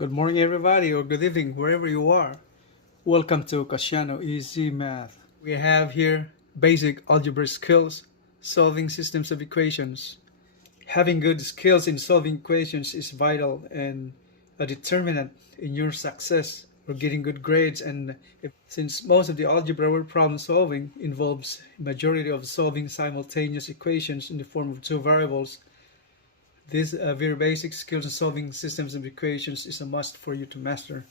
Good morning, everybody, or good evening, wherever you are. Welcome to Casiano Easy Math. We have here basic algebra skills, solving systems of equations. Having good skills in solving equations is vital and a determinant in your success or getting good grades. And since most of the algebra or problem solving involves majority of solving simultaneous equations in the form of two variables, this very basic skills in solving systems of equations is a must for you to master.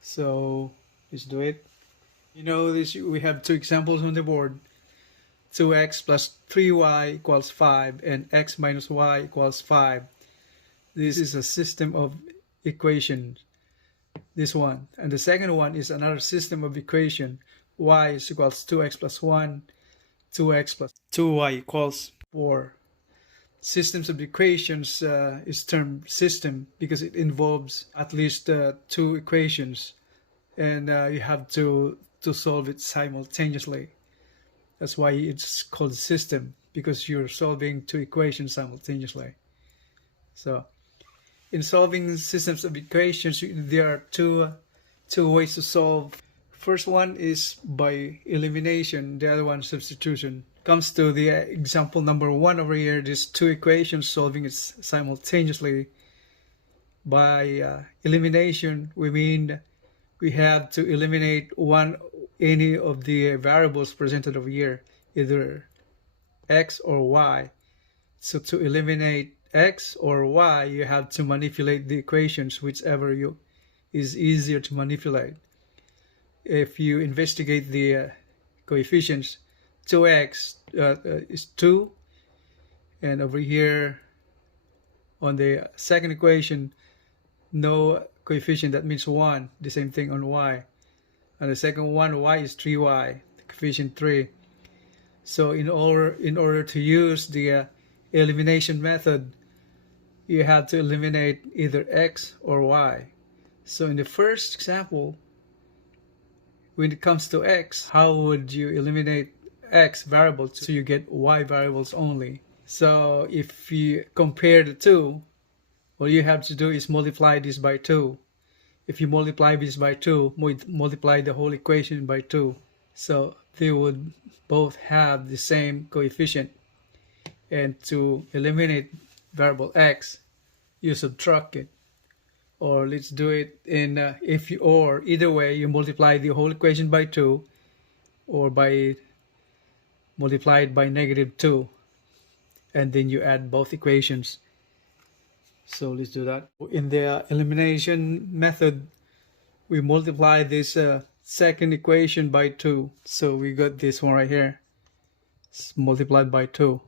So let's do it. We have two examples on the board. 2x plus 3y equals 5 and x minus y equals 5. This is a system of equations, this one. And the second one is another system of equation. Y is equals 2x plus 1, 2x plus 2y equals 4. Systems of equations is termed system because it involves at least two equations, and you have to solve it simultaneously. That's why it's called system, because you're solving two equations simultaneously. So in solving systems of equations, there are two ways to solve. First one is by elimination, the other one substitution. Comes to the example number 1 over here. There's two equations solving it simultaneously. By elimination, we mean we have to eliminate any of the variables presented over here, either x or y. So to eliminate x or y, you have to manipulate the equations, whichever is easier to manipulate. If you investigate the coefficients, 2x is 2, and over here on the second equation, no coefficient, that means 1. The same thing on y. And the second one, y is 3y, coefficient 3. So in order to use the elimination method, you have to eliminate either x or y. So in the first example, when it comes to x, how would you eliminate x variable so you get y variables only? So if you compare the two, all you have to do is multiply this by 2. If you multiply this by 2, multiply the whole equation by 2. So they would both have the same coefficient. And to eliminate variable x, you subtract it. Or let's do it in either way, you multiply the whole equation by 2 or by multiplied by -2, and then you add both equations. So let's do that. In the elimination method, we multiply this second equation by 2. So we got this one right here. It's multiplied by 2.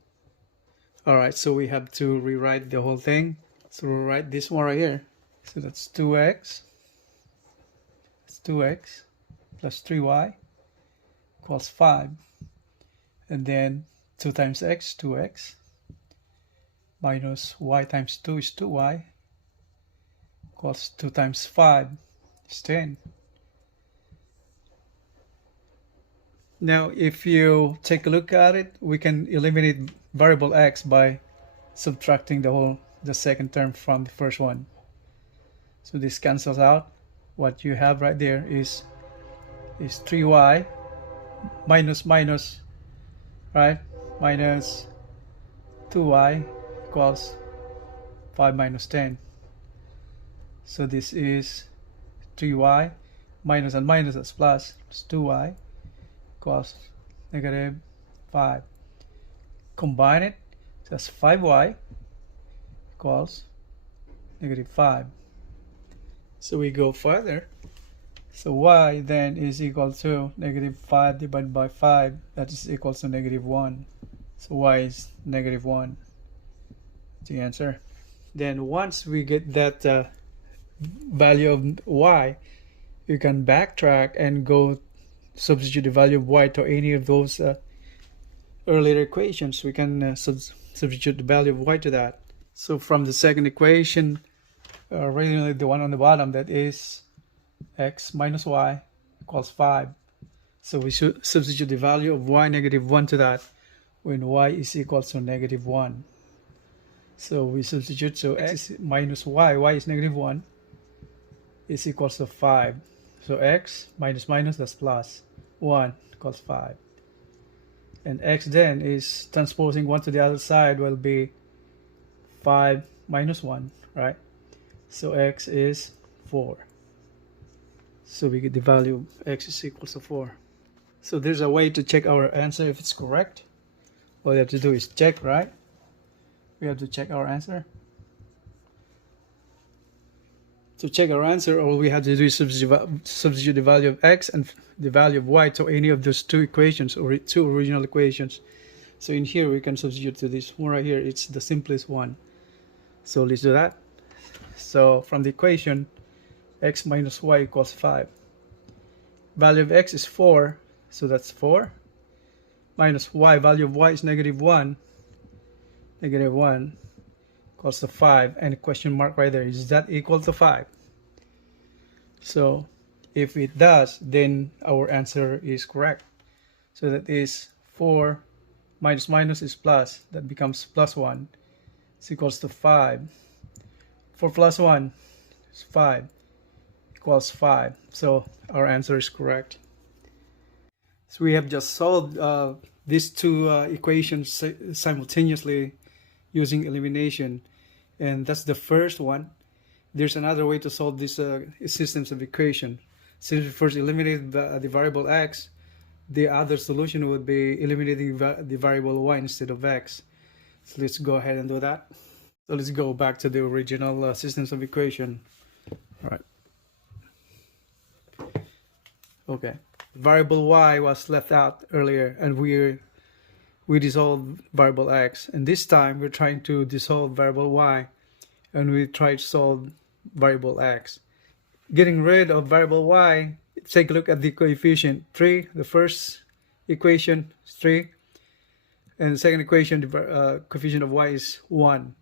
Alright, so we have to rewrite the whole thing. So we'll write this one right here. So that's 2x. That's 2x plus 3y equals 5. And then 2 times x, 2x, minus y times 2 is 2y, equals 2 times 5 is 10. Now if you take a look at it, we can eliminate variable x by subtracting the second term from the first one. So this cancels out. What you have right there is 3y minus, right? Minus 2y equals 5 minus 10. So this is 3y minus and minus, that's plus. It's 2y equals -5. Combine it, that's 5y equals -5. So we go further. So y then is equal to -5 divided by 5. That is equal to -1. So y is -1. The answer. Then once we get that value of y, you can backtrack and go substitute the value of y to any of those earlier equations. We can substitute the value of y to that. So from the second equation, originally the one on the bottom, that is x minus y equals 5. So we should substitute the value of y -1 to that when y is equal to -1. So we substitute, so x is minus y is -1, is equals to 5. So x minus minus, that's plus 1 equals 5. And x then is transposing 1 to the other side will be 5 minus 1, right? So x is 4. So we get the value of x is equals to 4. So there's a way to check our answer if it's correct. All you have to do is check, right? We have to check our answer. To check our answer, all we have to do is substitute the value of x and the value of y to any of those two equations or two original equations. So in here we can substitute to this one right here. It's the simplest one. So let's do that. So from the equation, x minus y equals 5. Value of x is 4, so that's 4. Minus y, value of y is negative 1. Negative 1 equals to 5, and a question mark right there. Is that equal to 5? So if it does, then our answer is correct. So that is 4 minus minus is plus. That becomes plus 1. It's equals to 5. 4 plus 1 is 5. Equals 5. So our answer is correct. So we have just solved these two equations simultaneously using elimination, and that's the first one. There's another way to solve these systems of equation. Since we first eliminated the variable x, the other solution would be eliminating the variable y instead of x. So let's go ahead and do that. So let's go back to the original systems of equation. All right. Okay. Variable y was left out earlier, and we dissolved variable x, and this time we're trying to dissolve variable y, and we try to solve variable x. Getting rid of variable y, take a look at the coefficient 3. The first equation is 3, and the second equation, the coefficient of y is 1.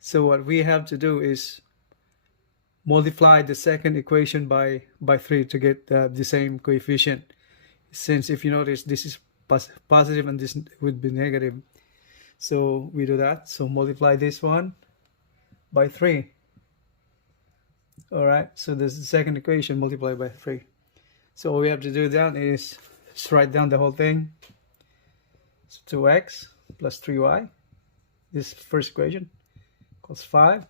So what we have to do is multiply the second equation by 3 to get the same coefficient. Since if you notice, this is positive and this would be negative. So we do that. So multiply this one by 3. Alright, so this is the second equation multiplied by 3. So all we have to do then is just write down the whole thing. So 2x plus 3y, this first equation, equals 5.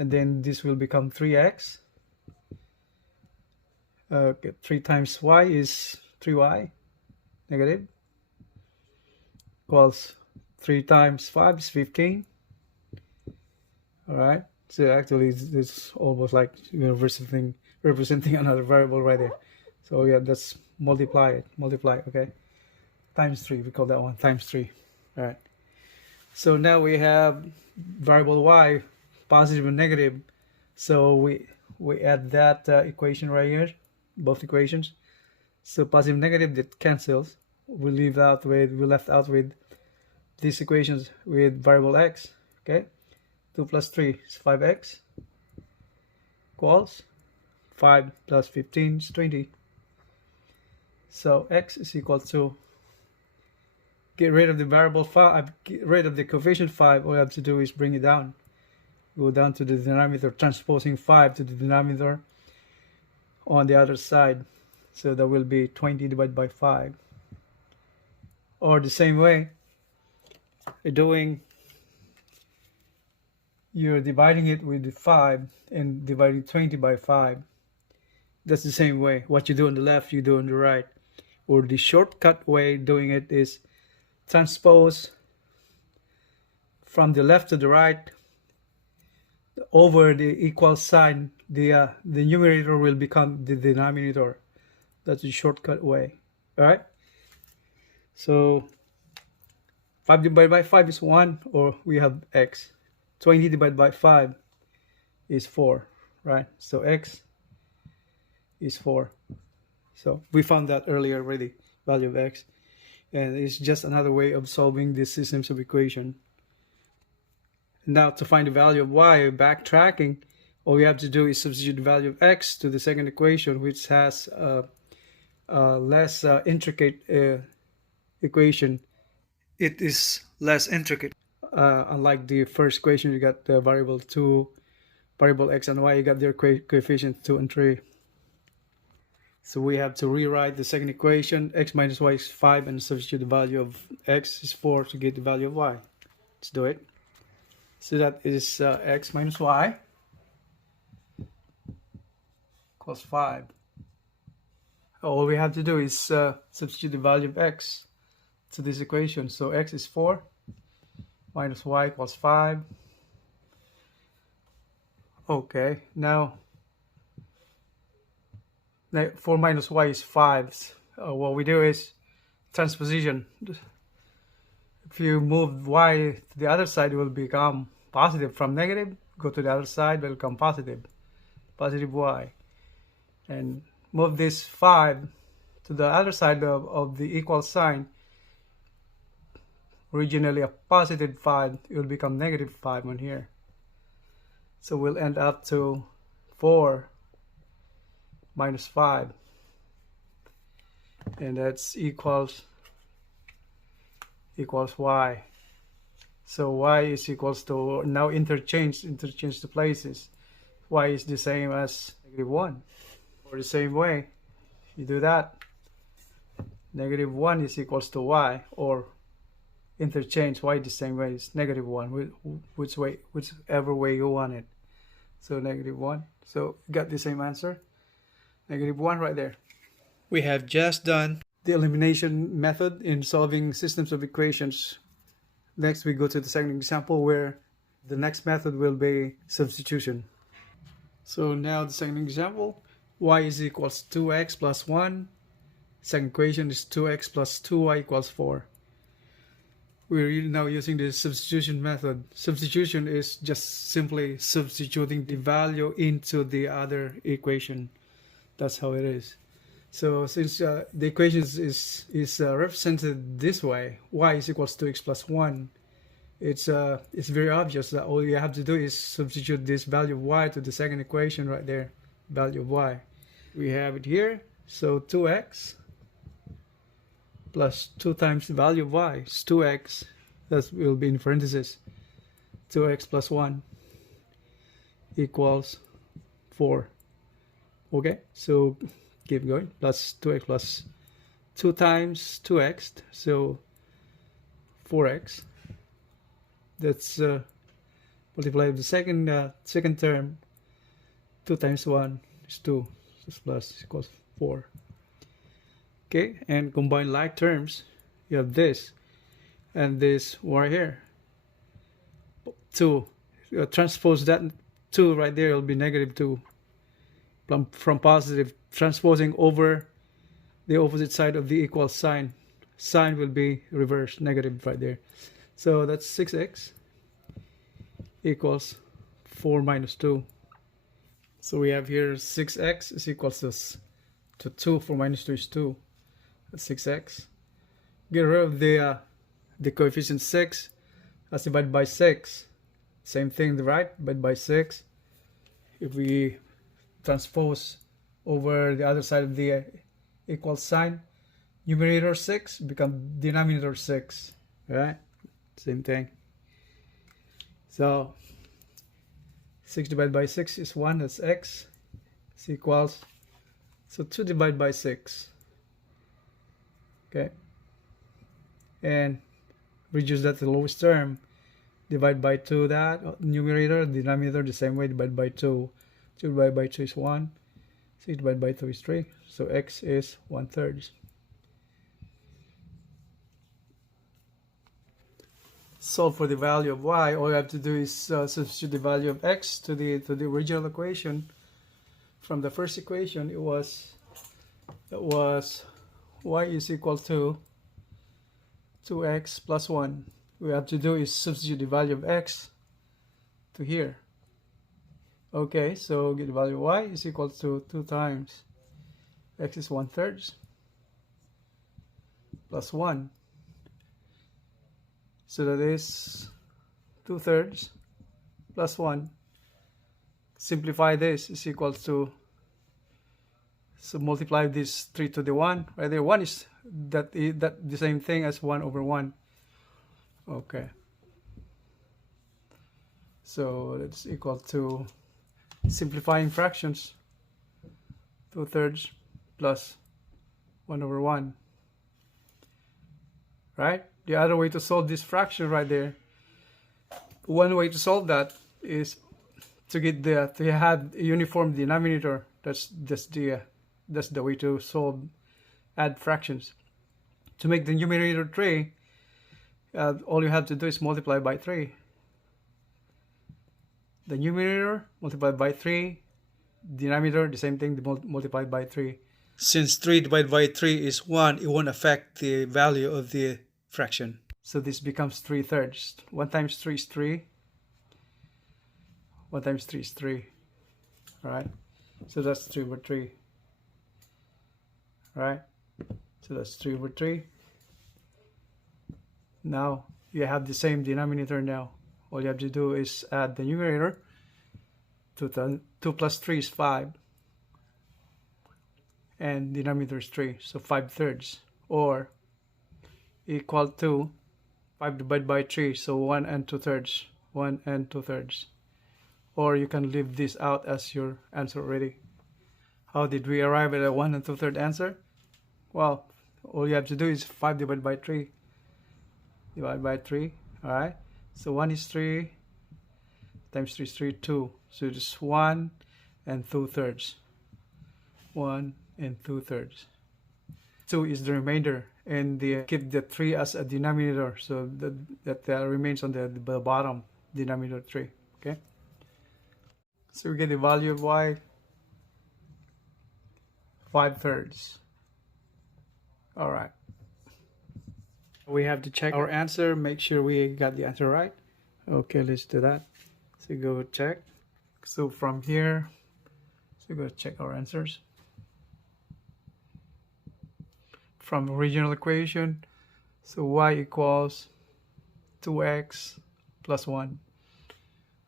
And then this will become 3x. 3 times y is 3y, negative, equals 3 times 5 is 15. Alright, so actually it's almost like representing another variable right there. So yeah, that's multiply, okay, times 3, we call that one times 3. Alright, so now we have variable y, positive and negative, so we add that equation right here, both equations. So positive and negative, that cancels. We left out with these equations with variable x. Okay, 2 plus 3 is 5x, equals 5 plus 15 is 20. So x is equal to, get rid of the variable 5, get rid of the coefficient 5. All you have to do is bring it down. Go down to the denominator, transposing 5 to the denominator on the other side. So that will be 20 divided by 5. Or the same way, you're dividing it with the 5 and dividing 20 by 5. That's the same way. What you do on the left, you do on the right. Or the shortcut way doing it is transpose from the left to the right over the equal sign. The numerator will become the denominator. That's the shortcut way. Alright? So 5 divided by 5 is 1, or we have x. 20 divided by 5 is 4, right? So x is 4. So we found that earlier already, value of x. And it's just another way of solving these systems of equation. Now to find the value of y, backtracking, all we have to do is substitute the value of x to the second equation, which has less intricate equation. It is less intricate. Unlike the first equation, you got the variable 2 variable x and y, you got their coefficients 2 and 3. So we have to rewrite the second equation, x minus y is 5, and substitute the value of x is 4 to get the value of y. Let's do it. So that is x minus y equals 5. All we have to do is substitute the value of x to this equation. So x is 4 minus y equals 5. Okay, now 4 minus y is 5. What we do is transposition. If you move y to the other side, it will become positive. From negative, go to the other side, will become positive. Positive y. And move this 5 to the other side of the equal sign. Originally a positive 5, it will become negative 5 on here. So we'll end up to 4 minus 5. And that's equals y. So y is equals to, now interchange the places. Y is the same as -1. Or the same way, you do that, -1 is equals to y, or interchange y the same way, is -1, whichever way you want it. So -1, so got the same answer, -1 right there. We have just done the elimination method in solving systems of equations. Next we go to the second example, where the next method will be substitution. So now the second example, y is equals 2x plus 1. Second equation is 2x plus 2y equals 4. We're now using the substitution method. Substitution is just simply substituting the value into the other equation. That's how it is. So since the equation is represented this way, y is equals 2x plus 1, it's very obvious that all you have to do is substitute this value of y to the second equation right there, value of y. We have it here, so 2x plus 2 times the value of y is 2x, that will be in parentheses, 2x plus 1 equals 4. Okay, so keep going, plus 2x plus 2 times 2x, so 4x. That's multiply the second term, 2 times 1 is 2, so plus equals 4. Okay, and combine like terms, you have this and this right here, 2. Transpose that 2 right there, will be -2. From positive, transposing over the opposite side of the equal sign, will be reversed, negative right there. So that's 6x equals 4 minus 2. So we have here 6x is equals to 2. 4 minus 2 is 2. That's 6x. Get rid of the coefficient 6. That's divided by 6. Same thing, right? Divided by 6. If we transpose over the other side of the equal sign, numerator 6 become denominator 6. Right? Same thing. So 6 divided by 6 is 1, that's x. Is equals, so 2 divided by 6. Okay. And reduce that to the lowest term. Divide by 2 that, numerator, denominator the same way, divide by 2. 2 divided by 2 is 1. 6 divided by 2 is 3. So x is 1/3. Solve for the value of y. All you have to do is substitute the value of x to the original equation. From the first equation, it was y is equal to 2x plus 1. What we have to do is substitute the value of x to here. Okay, so get the value of y is equal to 2 times x is 1/3 plus 1. So that is 2/3 plus 1. Simplify this is equal to, so multiply this 3 to the 1. Right there, 1 is that the same thing as 1 over 1. Okay. So that's equal to simplifying fractions, 2/3 plus 1/1. Right? The other way to solve this fraction right there, one way to solve that is to get to have a uniform denominator. That's the way to add fractions. To make the numerator 3, all you have to do is multiply by 3. The numerator multiplied by 3, denominator the same thing, multiplied by 3. Since 3 divided by 3 is 1, it won't affect the value of the fraction. So this becomes 3/3. 1 times 3 is 3. 1 times 3 is 3. Alright? So that's 3/3. Alright? So that's 3/3. Now you have the same denominator now. All you have to do is add the numerator. 2 plus 3 is 5. And denominator is 3. So 5/3. Or equal to 5 divided by 3. So 1 and 2/3. 1 and 2/3. Or you can leave this out as your answer already. How did we arrive at a 1 and 2/3 answer? Well, all you have to do is 5 divided by 3. Divided by 3. Alright. So 1 is 3. Times 3 is 3, 2. So it is 1 and 2/3. 1 and 2/3. 2 is the remainder. And keep the 3 as a denominator. So that remains on the bottom. Denominator 3. Okay. So we get the value of y, 5/3. Alright. We have to check our answer, make sure we got the answer right. Okay, let's do that. So go check. So from here, so go check our answers. From original equation, so y equals 2x plus 1.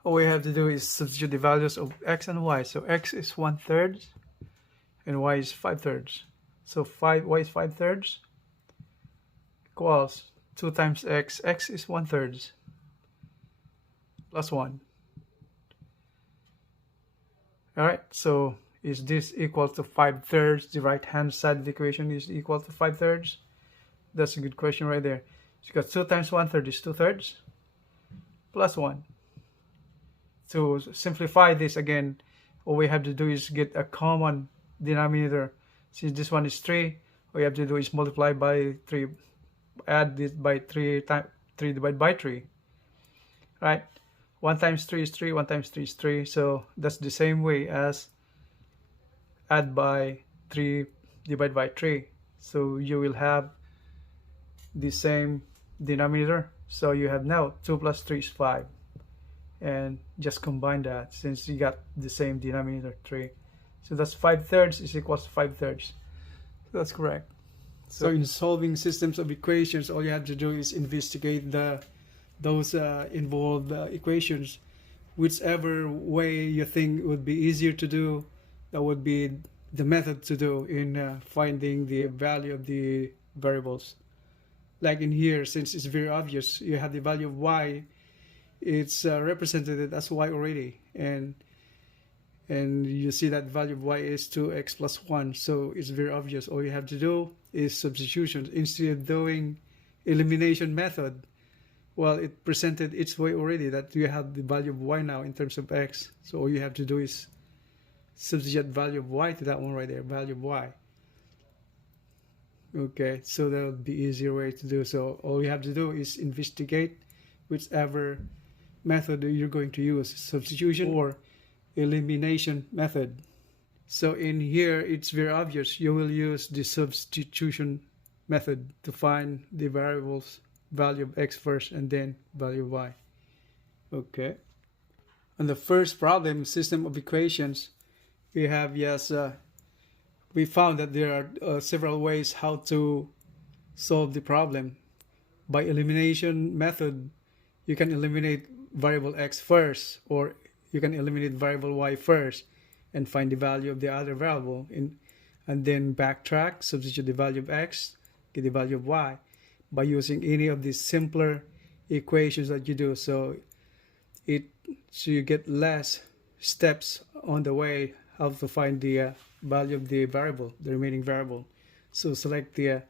All we have to do is substitute the values of x and y. So x is 1/3 and y is 5/3. So y is 5/3 equals 2 times x. X is 1/3 plus 1. Alright, so is this equal to 5/3? The right hand side of the equation is equal to 5/3? That's a good question right there. Because 2 times 1/3 is 2/3 plus 1. To simplify this again, all we have to do is get a common denominator. Since this one is 3, all you have to do is multiply by 3. Add this by 3 divided by 3. Right? 1 times 3 is 3, 1 times 3 is 3. So that's the same way as add by 3 divided by 3. So you will have the same denominator. So you have now 2 plus 3 is 5. And just combine that since you got the same denominator 3. So that's 5/3 is equals to 5/3. So that's correct. So in solving systems of equations, all you have to do is investigate those involved equations. Whichever way you think would be easier to do, that would be the method to do in finding the value of the variables. Like in here, since it's very obvious, you have the value of y. It's represented as y already, and you see that value of y is 2x plus 1. So it's very obvious. All you have to do is substitution instead of doing elimination method. Well, it presented its way already that you have the value of y now in terms of x. So all you have to do is substitute value of y to that one right there, value of y. Okay, so that would be easier way to do. So all you have to do is investigate whichever method you're going to use, substitution or elimination method. So in here, it's very obvious. You will use the substitution method to find the variables value of x first and then value of y. Okay. On the first problem, system of equations, we have, we found that there are several ways how to solve the problem. By elimination method, you can eliminate variable x first, or you can eliminate variable y first and find the value of the other variable, and then backtrack, substitute the value of x, get the value of y by using any of these simpler equations that you do. So you get less steps on the way how to find the value of the variable, the remaining variable. So select the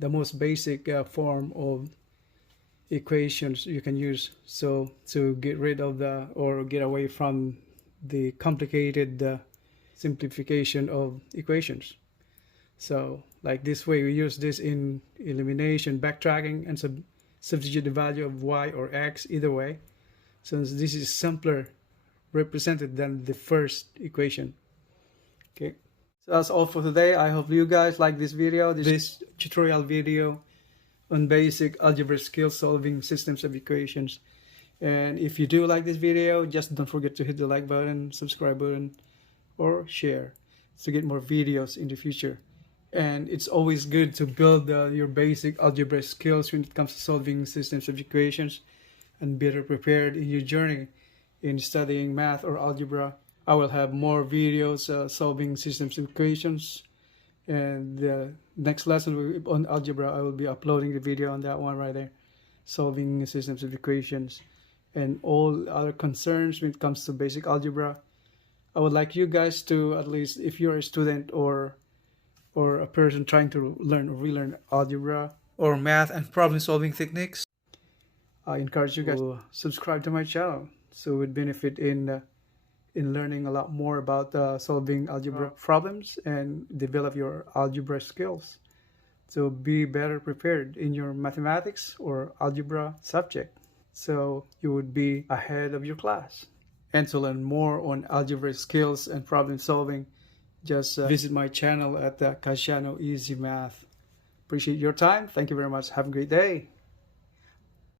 most basic form of equations you can use, so to get rid of or get away from the complicated simplification of equations. So like this way, we use this in elimination, backtracking, and substitute the value of y or x either way. So this is simpler represented than the first equation. Okay, so that's all for today. I hope you guys like this video, this tutorial video on basic algebra skills solving systems of equations. And if you do like this video, just don't forget to hit the like button, subscribe button, or share to get more videos in the future. And it's always good to build your basic algebra skills when it comes to solving systems of equations and better prepared in your journey in studying math or algebra. I will have more videos solving systems of equations, and the next lesson on algebra, I will be uploading the video on that one right there, solving systems of equations and all other concerns when it comes to basic algebra. I would like you guys to, at least if you're a student or a person trying to learn or relearn algebra or math and problem solving techniques, I encourage you guys to subscribe to my channel, so it would benefit in learning a lot more about solving algebra problems and develop your algebra skills to be better prepared in your mathematics or algebra subject, so you would be ahead of your class. And to learn more on algebra skills and problem solving, just visit my channel at Casciano Easy Math. Appreciate your time. Thank you very much. Have a great day.